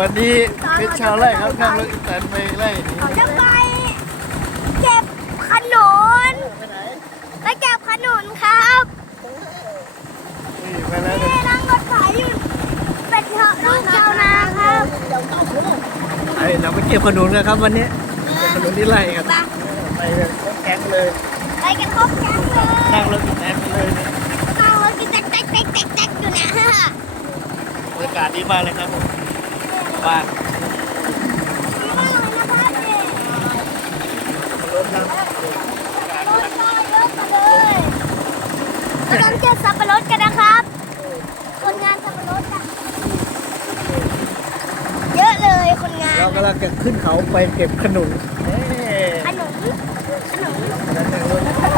วันนี้เป็นชาวไร่ครับนั่งรถอีแตนไปไร่นี้เขาจะไปเก็บขนุนไปไหนไปเก็บขนุนครับนี่ไปแล้วเนี่ยนี่นั่งรถไถอยู่เป็นเถอะน้องชาวนาครับไอเราไปเก็บขนุนกันครับวันนี้เก็บขนุนที่ไร่กันไปไปเลยรถแก๊งเลยไปกันครบแก๊งเลยนั่งรถอีแตนไปเลยเนี่ยนั่งรถกินแต๊กแต๊กแต๊กแต๊กแต๊กอยู่เนี่ยบรรยากาศดีมากเลยครับผม บ้านดีมากเลยนะครับเนี่ยรถนั่งรถก็เยอะมาเลยกำลังเจอสับปะรดกันนะครับ คนงานสับปะรดอะเยอะเลยคนงาน เรากำลังจะขึ้นเขาไปเก็บขนุนเอ้ขนมขนมนั่นเองรถบรร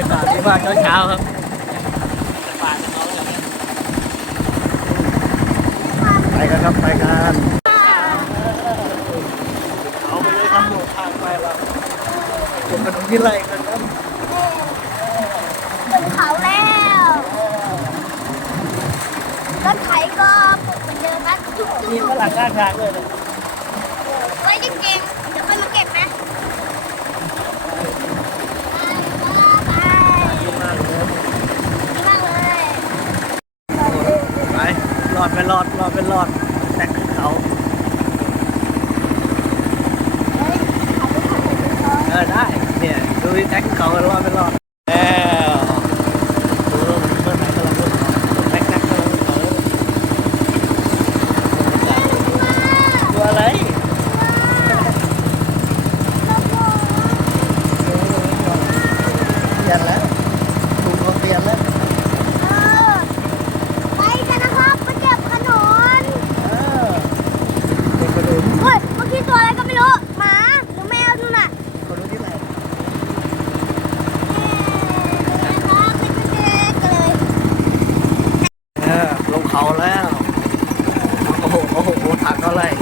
ยากาศดีมากเช้าๆครับป่าเขาเลยนะไป กันครับไปกันเขาไปเลยครับหนูทางไปเราเก็บขนุนที่ไร่กันครับถึงเขาแล้วรถไถก็ปลุกเหมือนเดิมนะจุ๊บจุ๊บมีจุ๊ฝบรั่งข้างทางด้วยนะไว้จริงๆเดี๋ยวค่อยมาเก็บนะไป ดีมากเลยครับ ดีมากเลย ไป รอดไปรอดรอดไปรอด แต่ขึ้นเขาเออได้เนี่ยดูที่แจ็คเขารอดไปรอดแล้วดูรถเมื่อไหร่กำลังรถเขาแจ็คแจ็คกำลังรถเขาตัวอะไรเปลี่ยนแล้วถูกเขาเปลี่ยนแล้ว เออไปกันนะครับไปเก็บขนุน เออเด็กกระดุม เฮ้ยเมื่อกี้ตัวอะไรก็ไม่รู้หมาหรือแมวดูน่ะ เขารู้ที่ไหน นะครับเป็นเด็กๆเลย เออลงเขาแล้ว โอ้โห โอ้โหทางเขาเลย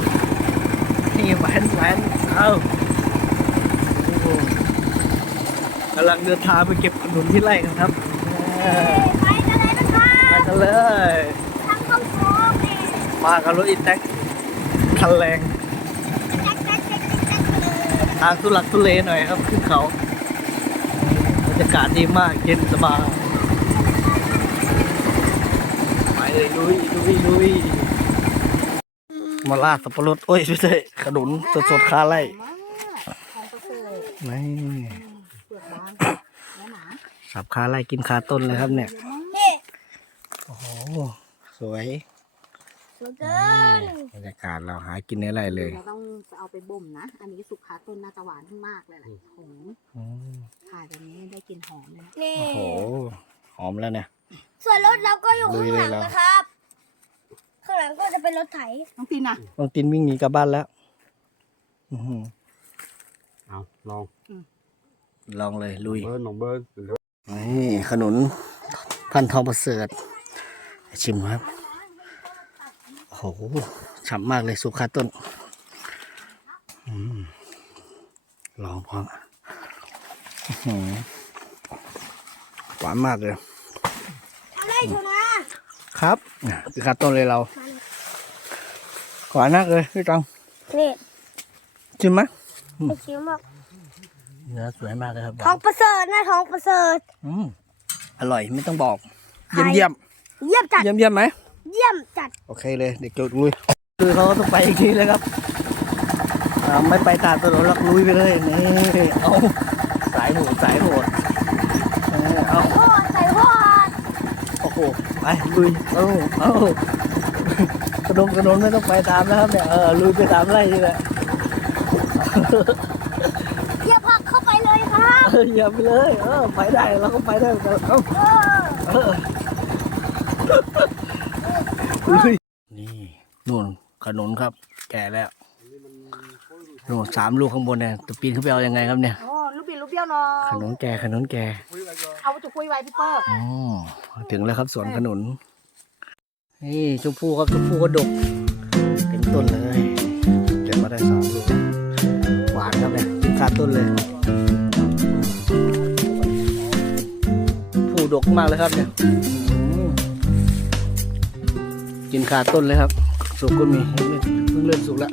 นี่แหวนแหวนเอ้าโอ้โหกำลังเดินทางไปเก็บขนุนที่ไร่กันครับเออไปกันเลยนะครัไปบกันเลยทางเข้าโค้งนี่มากับรถอีแท็กคันแรงแจ๊กแจ๊กแจ๊กแจ๊กเลยทางทุลักทุเลหน่อยครับขึ้นเขาบรรยากาศดีมากเย็นสบายไปเลยลุยลุยลุย มาล่าสับปะรดโอ้ยไม่ใช่ขนุนสดๆคาไร่นี่สับคาไร่กินคาต้นเลยครับเนี่ยนี่โอ้โห สวยสวยเกินบรรยากาศเราหากินในไร่เลย เราต้องเอาไปบ่มนะ อันนี้สุกขาต้นน่าจะหวานขึ้นมากเลยแหละหอมอืมถ่ายแบบนี้ได้กลินหอมเลยนะ นี่โอ้โห หอมแล้วเนี่ย ส่วนรถเราก็อยู่ข้างหลังลุยเลยเหรอนะครับ ข้างหลังก็จะเป็นรถไถน้องปีนอะต้องตินวิ่งหนีกลับบ้านแล้วอื้อหือเอาลองลองเลยลุย เบิร์นน้องเบิร์นเร็วนี่ขนุนพันธุ์ทองประเสริฐชิมครับโอ้โหฉ่ำมากเลยสุกคาต้นอืมลองพร้อมอื้อหือหวานมากเลย ทำได้เถอะนะ ครับคือคาต้นเลยเราหวานมากเลยพี่ตังนี่ชิมไหมไอคิวบอกเนื้อสวยมากเลยครับทองประเสริฐนะทองประเสริฐอืมอร่อยไม่ต้องบอกใครเยี่ยมเยี่ยมเยี่ยมจัดเยี่ยมเยี่ยมไหมเยี่ยมจัดโอเคเลยเด็กจุดลุยคือเขาต้องไปอีกทีเลยครับอ่าไม่ไปตามถนนหลักลุยไปเลยนี่เอาสายโหดสายโหดเออเอา ไปลุยเอาเอากระโดงกระโดนไม่ต้องไปตามแล้วครับเนี่ยเออลุยไปตามไล่นี่แหละเยี่ยมพักเข้าไปเลยครับเอออย่าไปเลยเออไปได้เราก็ไปได้เหมือนกันเอาเออเออลุยนี่นู่นขนุนครับ แก่แล้วนู่นสามลูกข้างบนเนี่ยจะปีนขึ้นไปเอายังไงครับเนี่ย โอ้ลูกปีนลูก เบี้ยวหนอขนุนแก่ขนุนแก่เอาจุกคุยไว้พี่เปิ้ลอ๋อถึงแล้วครับสวนขนุนนี่ชมพู่ครับชมพู่ก็ดกเต็มต้นเลยเก็บมาได้สามลูกหวานครับเนี่ยกินคาต้นเลยผู้ดกมากเลยครับเนี่ยอืมกินคาต้นเลยครับ สุกก็มีเริ่มเพิ่งเริ่มสุกแล้ว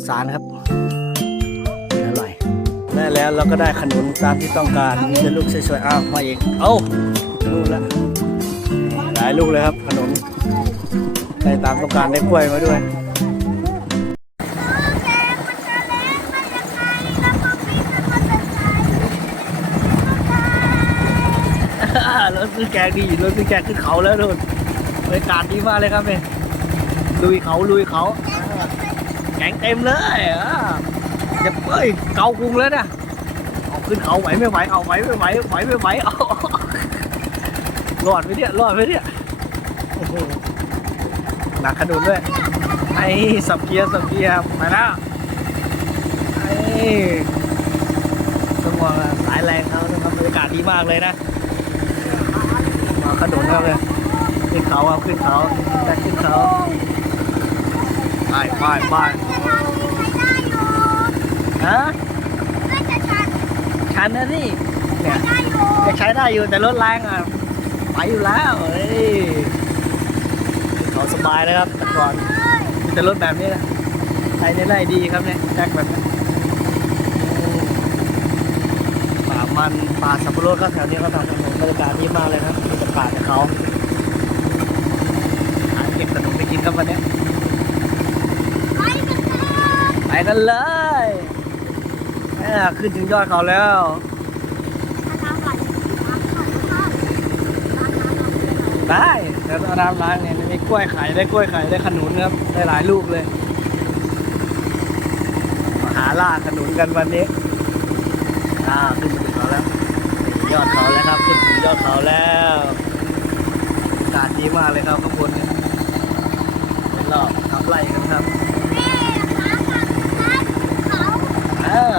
ดสารครับอร่อยได้แล้วเราก็ได้ขนุนตามที่ต้องการเป็นลูกสวยๆอ้าวมาอีกเอ้าลูกละหลายลูกเลยครับขนุนได้ตามต้องการได้กล้วยมาด้วยแกมันจะเล็กมันยังไงแล้วก็มีแต่มันจะใสรถซื้อแกงดีรถซื้อแกงขึ้นเขาแล้วนู่นบรรยากาศดีมากเลยครับเนี่ยลุยเขาลุยเขา แกงเต็มเลยอะจะเอ้ยเกาพุงแล้วนะเอาขึ้นเขาไหวไม่ไหวเอาไหวไม่ไหวไหวไม่ไหวเอารอดไหมเนี่ยรอดไหมเนี่ยโอ้โหหนักขนุนด้วยไอ้สับเกียร์สับเกียร์ไปแล้วไอ้ต้องมองสายแรงเขานะครับบรรยากาศดีมากเลยนะมาขนุนครับเลยขึ้นเขาครับขึ้นเขาแจ็คขึ้นเขาไปไปไป จะทำยังไงได้อยู่ ฮะไม่จะชันชันนะนี่เนี่ยได้อยู่จะใช้ได้อยู่แต่รถแรงอะไปอยู่แล้วเฮ้ยเขาสบายนะครับแต่ก่อนมีแต่รถแบบนี้แหละไทยในไร่ดีครับเนี่ยแจ็คแบบนี้อืมป่ามันป่าสับปะรดก็แถวนี้เขาทำถนนบรรยากาศดีมากเลยครับมีแต่ป่าแต่เขาหาเก็บขนมไปกินครับวันเนี้ยไปกันเถอะไปกันเลยแม่ ขึ้นถึงยอดเขาแล้วน้ำไหลน้ำไหลมากน้ำน้ำน้ำได้แล้วเอาน้ำล้างเนี่ยมีกล้วยไข่ได้กล้วยไข่ได้ขนุนครับได้หลายลูกเลยมาหาล่าขนุนกันวันนี้อ่าขึ้นถึงเขาแล้วถึงยอดเขาแล้วครับขึ้นถึงยอดเขาแล้วอากาศดีมากเลยครับข้างบนเนี่ยเป็นรอบขับไล่กันครับแม่น้ำมันน้ำเขาเออ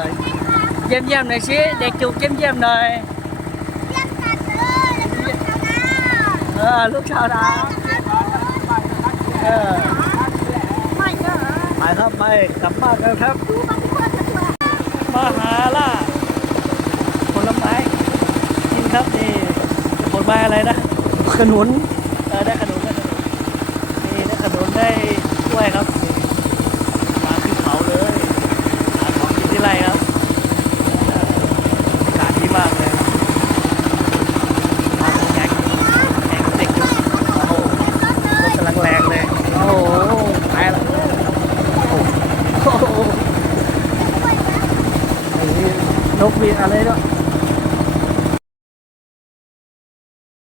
เยี่ยมเยี่ยมๆหน่อยสิเด็กจุกเยี่ยมเยี่ยมๆหน่อยเยี่ยมกันเลยแล้วก็ชนะเออลูกชาวนาเออไม่เนอะไปครับไปกลับบ้านกันครับดูบางคนจะเบื่อมาหาล่าผลไม้กินครับนี่ผลไม้อะไรนะขนุนเออได้ขนุนได้ขนุนนี่ได้ขนุนได้กล้วยครับนี่มาขึ้นเขาเลยหาของกินที่ไรครับเอออากาศดีมากเลยมาแข่งแข่งเด็กอยู่โอ้โหรถกำลังแรงเลยโอ้โหไปแล้วโอ้โห ไอ้นกมีอะไรด้วย